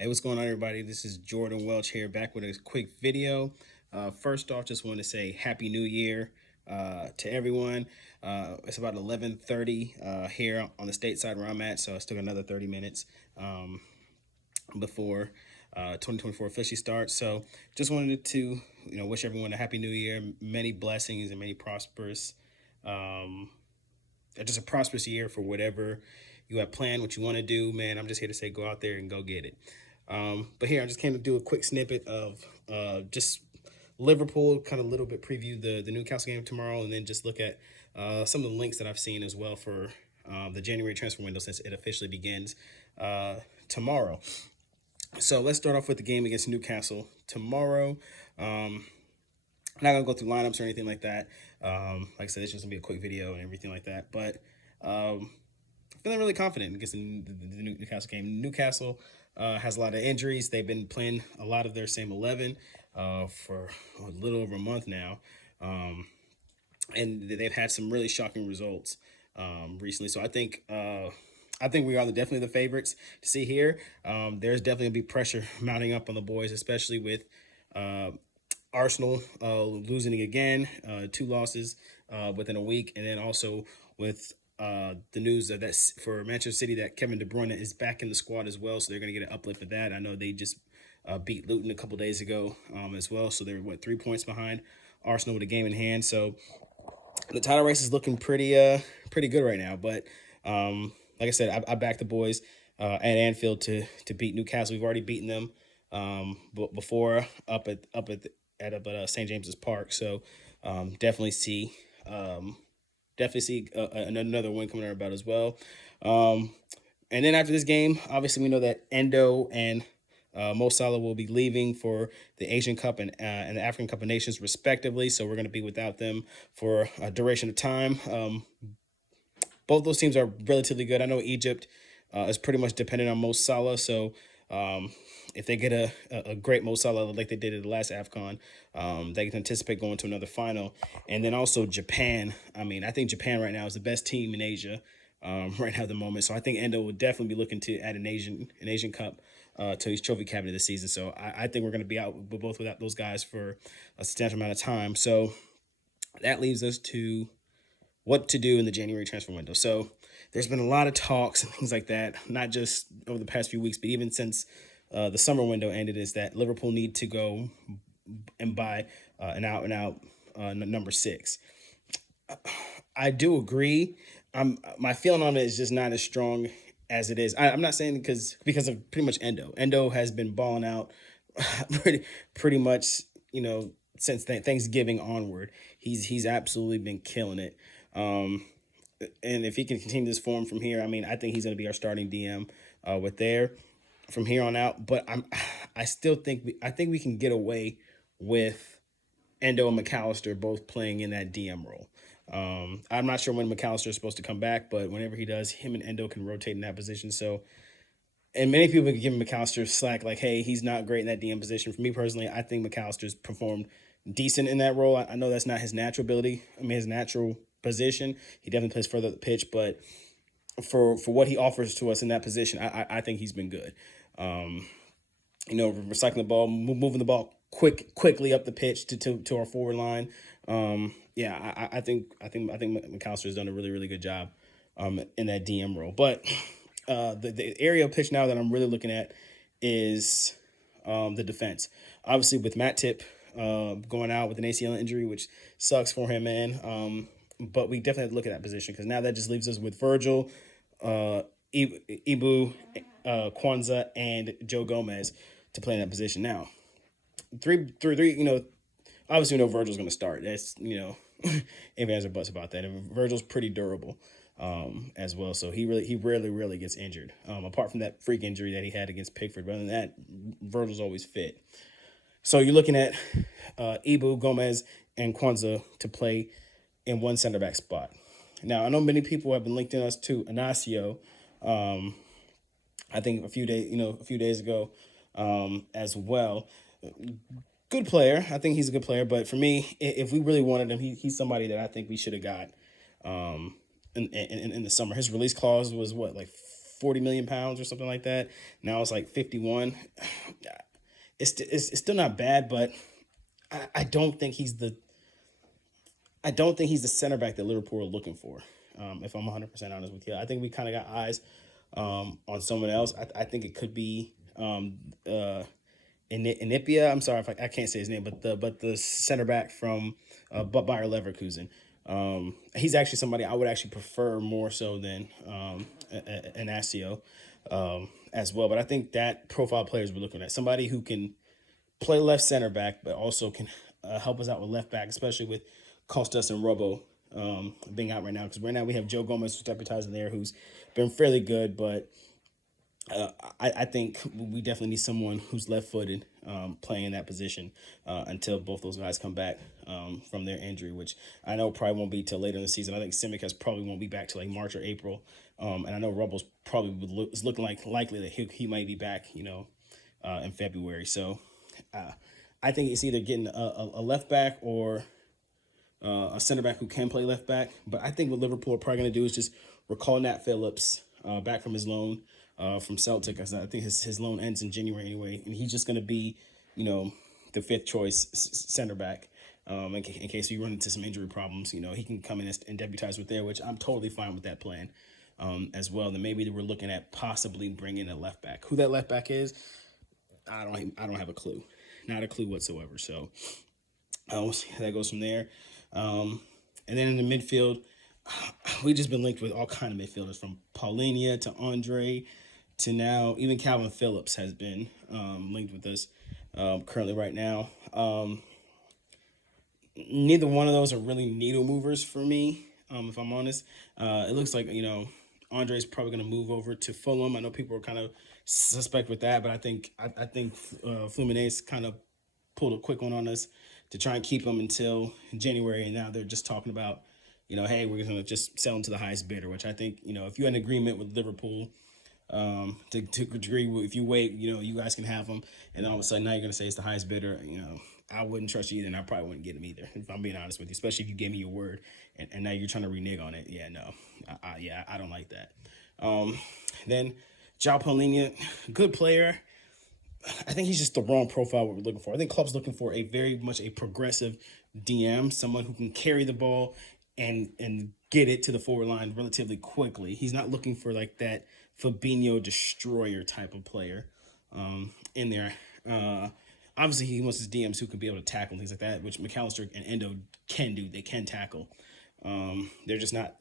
Hey, what's going on, everybody? This is Jordan Welch here, back with a quick video. First off, just want to say Happy New Year to everyone. It's about 11:30 here on the stateside where I'm at, so I still got another 30 minutes before 2024 officially starts. So just wanted to, wish everyone a Happy New Year, many blessings and many prosperous, um, just a prosperous year for whatever you have planned, what you want to do. Man, I'm just here to say, go out there and go get it. But here, I just came to do a quick snippet of just Liverpool, kind of a little bit preview the Newcastle game tomorrow, and then just look at some of the links that I've seen as well for the January transfer window since it officially begins tomorrow. So let's start off with the game against Newcastle tomorrow. I'm not gonna go through lineups or anything like that. Like I said, it's just gonna be a quick video and everything like that. But feeling really confident against the Newcastle game. Newcastle has a lot of injuries. They've been playing a lot of their same 11 for a little over a month now. And they've had some really shocking results recently. So I think we are definitely the favorites to see here. There's definitely gonna be pressure mounting up on the boys, especially with uh, Arsenal losing again, two losses within a week, and then also with the news that that's for Manchester City that Kevin De Bruyne is back in the squad as well, so they're going to get an uplift for that. I know they just beat Luton a couple days ago as well, so they're 3 points behind Arsenal with a game in hand. So the title race is looking pretty good right now. But like I said, I back the boys at Anfield to beat Newcastle. We've already beaten them before up at St. James's Park. So definitely see another win coming about as well. And then after this game, obviously we know that Endo and Mo Salah will be leaving for the Asian Cup and the African Cup of Nations respectively. So we're going to be without them for a duration of time. Both those teams are relatively good. I know Egypt is pretty much dependent on Mo Salah. So if they get a great Mo Salah like they did at the last AFCON, they can anticipate going to another final. And then also Japan. I mean, I think Japan right now is the best team in Asia right now at the moment. So I think Endo will definitely be looking to add an Asian Cup to his trophy cabinet this season. So I think we're going to be out both without those guys for a substantial amount of time. So that leaves us to what to do in the January transfer window. So there's been a lot of talks and things like that, not just over the past few weeks, but even since the summer window ended, is that Liverpool need to go and buy an out number 6. I do agree. My feeling on it is just not as strong as it is. I'm not saying because of pretty much Endo. Endo has been balling out pretty much, since Thanksgiving onward. He's absolutely been killing it. And if he can continue this form from here, I mean, I think he's going to be our starting DM with there from here on out. But I still think I think we can get away with Endo and McAllister both playing in that DM role. I'm not sure when McAllister is supposed to come back, but whenever he does, him and Endo can rotate in that position. So, and many people can give McAllister slack, like, hey, he's not great in that DM position. For me personally, I think McAllister's performed decent in that role. I know that's not his natural ability. I mean, his natural position. He definitely plays further up the pitch, but for what he offers to us in that position, I think he's been good. Recycling the ball, moving the ball quickly up the pitch to our forward line. I think McAllister has done a really good job in that DM role. But the area of pitch now that I'm really looking at is the defense. Obviously, with Matt Tip going out with an ACL injury, which sucks for him, man. But we definitely have to look at that position because now that just leaves us with Virgil, Ibu, Kwanzaa, and Joe Gomez to play in that position. Now, three. Obviously we know Virgil's going to start. That's if ands or buts about that. And Virgil's pretty durable as well, so he rarely gets injured. Apart from that freak injury that he had against Pickford, but other than that, Virgil's always fit. So you're looking at Ibu, Gomez, and Kwanzaa to play in one center back spot. Now, I know many people have been linking us to Inacio. I think a few days ago as well. Good player. I think he's a good player. But for me, if we really wanted him, he's somebody that I think we should have got in the summer. His release clause was what, like 40 million pounds or something like that. Now it's like 51. It's still not bad, but I don't think he's the center back that Liverpool are looking for. If I'm 100% honest with you, I think we kind of got eyes on someone else. I think it could be Inipia. I'm sorry if I can't say his name, but the center back from Bayer Leverkusen. He's actually somebody I would actually prefer more so than Inacio as well. But I think that profile players we're looking at, somebody who can play left center back, but also can help us out with left back, especially with Costas and Robbo being out right now. Because right now we have Joe Gomez who's deputizing there, who's been fairly good, but I think we definitely need someone who's left-footed playing in that position until both those guys come back from their injury, which I know probably won't be till later in the season. I think Simicast probably won't be back till like March or April, and I know Rubbles probably is looking like likely that he might be back, in February. So I think it's either getting a left back or a center back who can play left back. But I think what Liverpool are probably going to do is just recall Nat Phillips back from his loan from Celtic. I think his loan ends in January anyway, and he's just going to be, the fifth choice center back. In case we run into some injury problems, he can come in and deputize with there, which I'm totally fine with that plan as well. Then maybe we're looking at possibly bringing a left back. Who that left back is, I don't have a clue, not a clue whatsoever. So we'll see how that goes from there. And then in the midfield, we've just been linked with all kind of midfielders, from Paulinia to Andre to now even Calvin Phillips has been linked with us currently right now. Neither one of those are really needle movers for me, if I'm honest. It looks like, Andre's probably going to move over to Fulham. I know people are kind of suspect with that, but I think Fluminense kind of pulled a quick one on us to try and keep him until January, and now they're just talking about, hey, we're going to just sell him to the highest bidder, which I think, if you're in agreement with Liverpool to agree, if you wait, you guys can have him, and all of a sudden now you're going to say it's the highest bidder, I wouldn't trust you either, and I probably wouldn't get him either, if I'm being honest with you, especially if you gave me your word, and now you're trying to renege on it. Yeah, no, I don't like that. Then João Paulinho, good player. I think he's just the wrong profile what we're looking for. I think Klopp's looking for a very much a progressive DM, someone who can carry the ball and get it to the forward line relatively quickly. He's not looking for like that Fabinho destroyer type of player in there. Obviously, he wants his DMs who can be able to tackle and things like that, which McAllister and Endo can do. They can tackle. They're just not,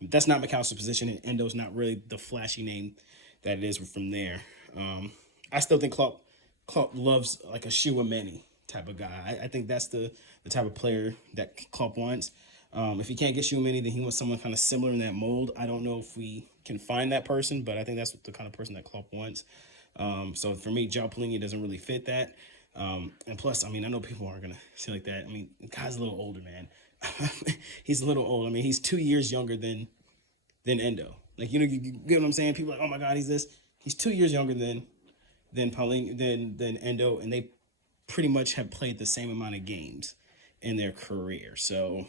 that's not McAllister's position, and Endo's not really the flashy name that it is from there. I still think Klopp loves like a Chouameni type of guy. I think that's the type of player that Klopp wants. If he can't get Chouameni, then he wants someone kind of similar in that mold. I don't know if we can find that person, but I think that's the kind of person that Klopp wants. So for me, João Paulinho doesn't really fit that. And plus, I know people aren't going to say like that. The guy's a little older, man. He's a little old. He's 2 years younger than Endo. Like, you get what I'm saying? People are like, oh my God, he's this. He's 2 years younger than Paulinho, than Endo, and they pretty much have played the same amount of games in their career. So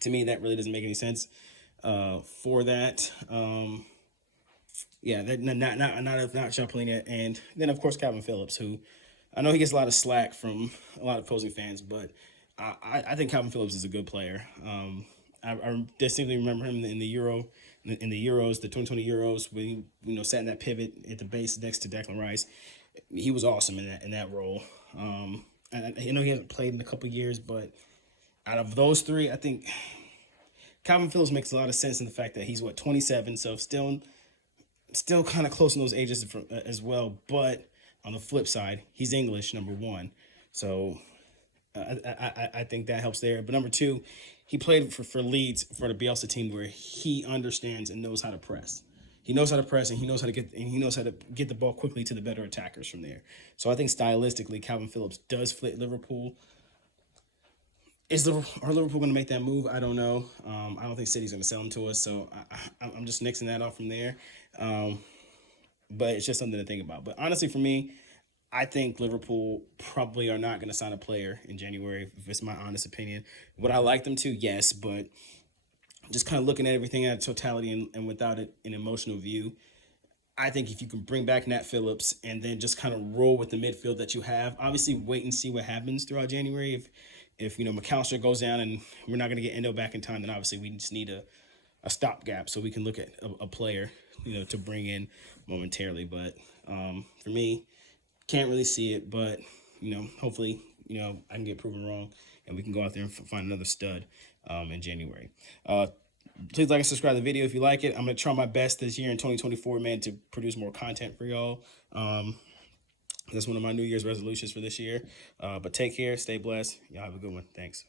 to me, that really doesn't make any sense for that. Yeah, that not João Paulinho, and then of course Calvin Phillips, who I know he gets a lot of slack from a lot of opposing fans, but I think Calvin Phillips is a good player. I distinctly remember him in the Euros, the 2020 Euros, when he sat in that pivot at the base next to Declan Rice. He was awesome in that role. And I know he hasn't played in a couple of years, but out of those three, I think Calvin Phillips makes a lot of sense in the fact that he's 27, so still kind of close in those ages as well. But on the flip side, he's English, number one, so I think that helps there. But number two, he played for Leeds for the Bielsa team, where he understands and knows how to press. He knows how to press, and he knows how to get the ball quickly to the better attackers from there. So I think stylistically, Calvin Phillips does fit Liverpool. Are Liverpool going to make that move? I don't know. I don't think City's going to sell him to us, so I'm just nixing that off from there. But it's just something to think about. But honestly, for me, I think Liverpool probably are not going to sign a player in January, if it's my honest opinion. Would I like them to? Yes, but just kind of looking at everything at totality and without an emotional view, I think if you can bring back Nat Phillips and then just kind of roll with the midfield that you have, obviously wait and see what happens throughout January. If McAllister goes down and we're not going to get Endo back in time, then obviously we just need a stopgap so we can look at a player, to bring in momentarily. But for me, can't really see it. But hopefully, I can get proven wrong and we can go out there and find another stud in January. Please like and subscribe to the video if you like it. I'm going to try my best this year in 2024, man, to produce more content for y'all. That's one of my New Year's resolutions for this year. But take care, stay blessed. Y'all have a good one. Thanks.